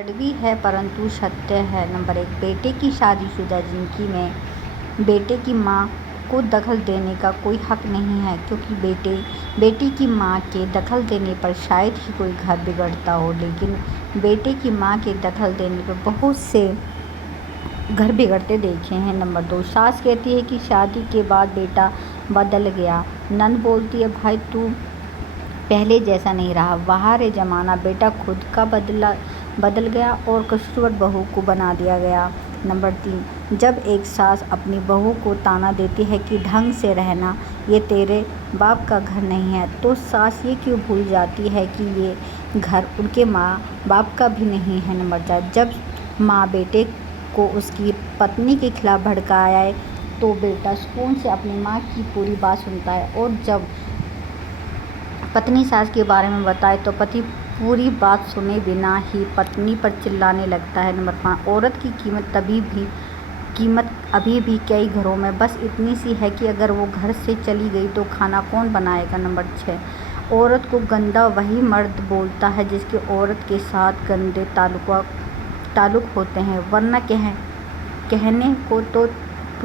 कड़वी है परंतु सत्य है। नंबर 1, बेटे की शादीशुदा जिंदगी में बेटे की मां को दखल देने का कोई हक नहीं है, क्योंकि बेटी की मां के दखल देने पर शायद ही कोई घर बिगड़ता हो, लेकिन बेटे की मां के दखल देने पर बहुत से घर बिगड़ते देखे हैं। नंबर 2, सास कहती है कि शादी के बाद बेटा बदल गया। नंद बोलती है, भाई तू पहले जैसा नहीं रहा, बाहर है जमाना, बेटा खुद का बदल गया और कसूरवार बहू को बना दिया गया। नंबर 3, जब एक सास अपनी बहू को ताना देती है कि ढंग से रहना, ये तेरे बाप का घर नहीं है, तो सास ये क्यों भूल जाती है कि ये घर उनके माँ बाप का भी नहीं है। नंबर 4, जब माँ बेटे को उसकी पत्नी के खिलाफ भड़काए तो बेटा सुकून से अपनी माँ की पूरी बात सुनता है, और जब पत्नी सास के बारे में बताए तो पति पूरी बात सुने बिना ही पत्नी पर चिल्लाने लगता है। नंबर 5, औरत की कीमत अभी भी कई घरों में बस इतनी सी है कि अगर वो घर से चली गई तो खाना कौन बनाएगा। नंबर 6, औरत को गंदा वही मर्द बोलता है जिसके औरत के साथ गंदे ताल्लुक होते हैं, वरना कहने को तो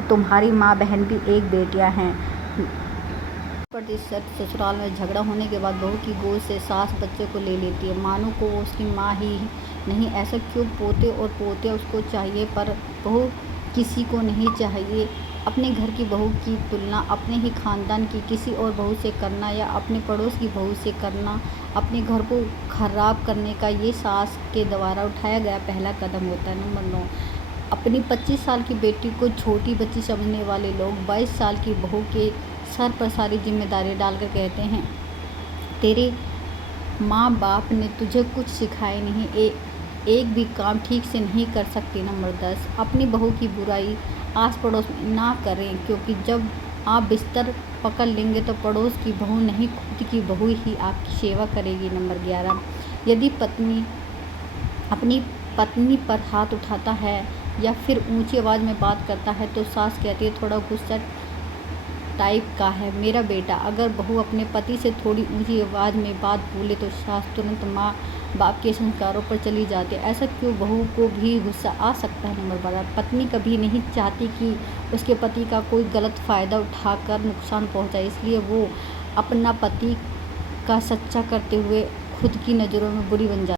तुम्हारी माँ बहन भी एक बेटियां हैं। प्रतिशत ससुराल में झगड़ा होने के बाद बहू की गोद से सास बच्चे को ले लेती है, मानो को वो उसकी माँ ही नहीं। ऐसा क्यों? पोते और पोतियाँ उसको चाहिए पर बहू किसी को नहीं चाहिए। अपने घर की बहू की तुलना अपने ही खानदान की किसी और बहू से करना या अपने पड़ोस की बहू से करना अपने घर को खराब करने का ये सास के द्वारा उठाया गया पहला कदम होता है। नंबर 9, अपनी 25 साल की बेटी को छोटी बच्ची समझने वाले लोग 22 साल की बहू के सर पर सारी जिम्मेदारी डालकर कहते हैं, तेरे माँ बाप ने तुझे कुछ सिखाया नहीं, एक भी काम ठीक से नहीं कर सकती। नंबर 10, अपनी बहू की बुराई आस पड़ोस में ना करें, क्योंकि जब आप बिस्तर पकड़ लेंगे तो पड़ोस की बहू नहीं खुद की बहू ही आपकी सेवा करेगी। नंबर 11, यदि पति अपनी पत्नी पर हाथ उठाता है या फिर ऊंची आवाज़ में बात करता है तो सास कहती है, थोड़ा गुस्सा टाइप का है मेरा बेटा। अगर बहू अपने पति से थोड़ी ऊंची आवाज़ में बात बोले तो सास तुरंत माँ बाप के संस्कारों पर चली जाती है। ऐसा क्यों? बहू को भी गुस्सा आ सकता है। नंबर 12, पत्नी कभी नहीं चाहती कि उसके पति का कोई गलत फ़ायदा उठाकर नुकसान पहुँचाए, इसलिए वो अपना पति का सच्चा करते हुए खुद की नज़रों में बुरी बन जाती है।